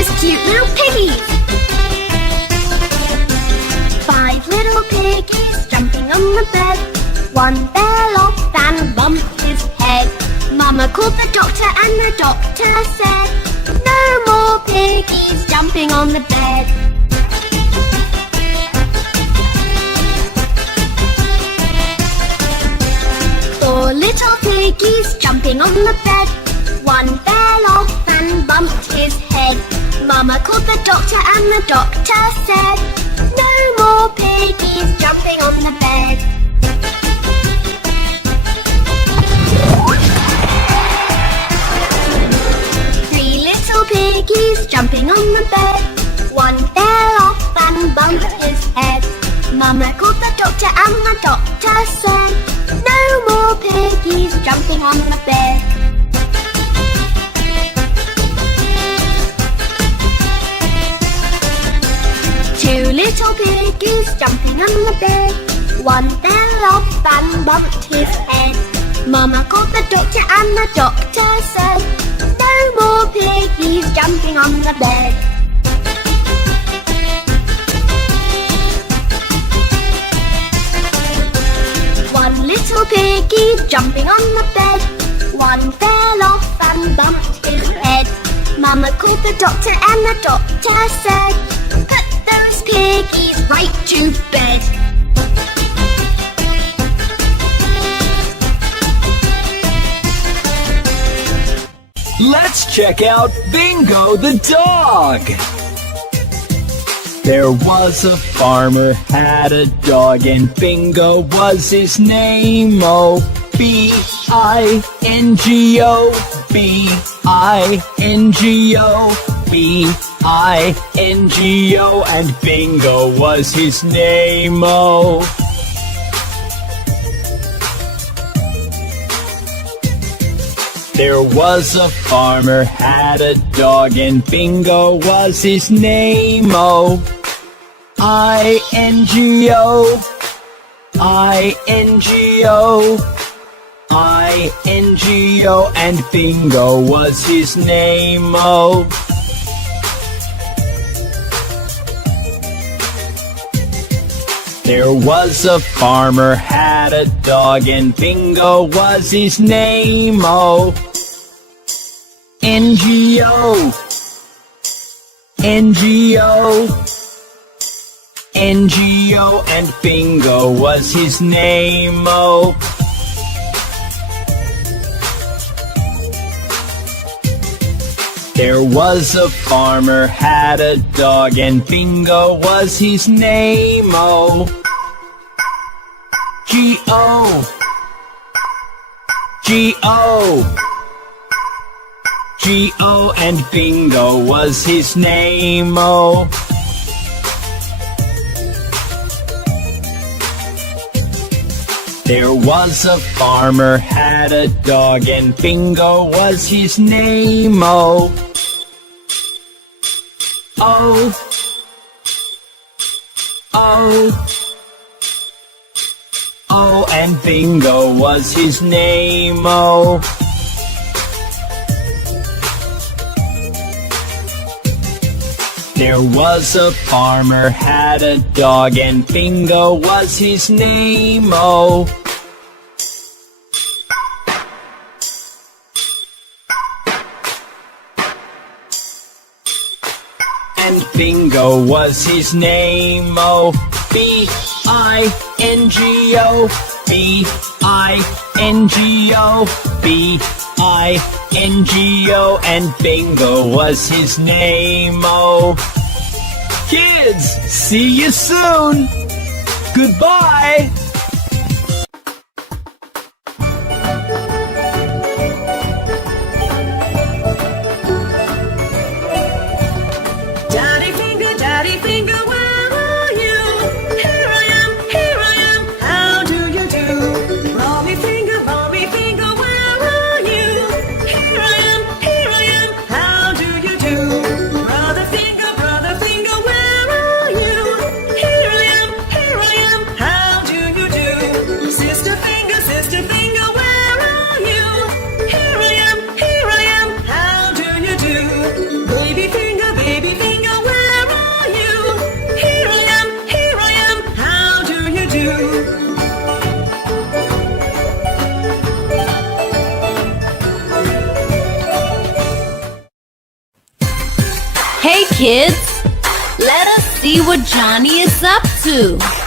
those cute little piggies. 5 little piggies jumping on the bed. One fell off and bumped his head. Mama called the doctor and the doctor said, no more piggies jumping on the bed. 4 little piggies jumping on the bed. One fell off and bumped his head. Mama called the doctor and the doctor said, no more piggies jumping on the bed. 3 little piggies jumping on the bed. One fell off and bumped his head. Mama called the doctor and the doctor said, no more piggies jumping on the bed. 2 little piggies jumping on the bed. One fell off and bumped his head. Mama called the doctor and the doctor said, no more piggies jumping on the bed. 1 little piggy jumping on the bed. One fell off and bumped his head. Mama called the doctor and the doctor said, put those piggies right to bed. Let's check out Bingo the dog. There was a farmer had a dog, and Bingo was his name. Oh, B-I-N-G-O, B-I-N-G-O, B-I-N-G-O, and Bingo was his name. Oh. There was a farmer had a dog, and Bingo was his name. Oh, I-N-G-O, I-N-G-O, I-N-G-O, and Bingo was his name. Oh. There was a farmer had a dog, and Bingo was his name. Oh, N-G-O, N-G-O, N-G-O, and Bingo was his name. Oh. There was a farmer had a dog, and Bingo was his name. Oh, G-O, G-O, G-O, and Bingo was his name. Oh. There was a farmer had a dog, and Bingo was his name. Oh. Oh. Oh. Oh, and Bingo was his name. Oh. There was a farmer had a dog, and Bingo was his name. Oh. And Bingo was his name. Oh. B-I-N-G-O, B-I-N-G-O, B-I-N-G-O, and Bingo was his name. Oh. Kids, see you soon. Goodbye. Daddy finger, where are you? Here I am, how do you do? Mommy finger, where are you? Here I am, how do you do? Brother finger, where are you? Here I am, how do you kids. Let us see what Johnny is up to.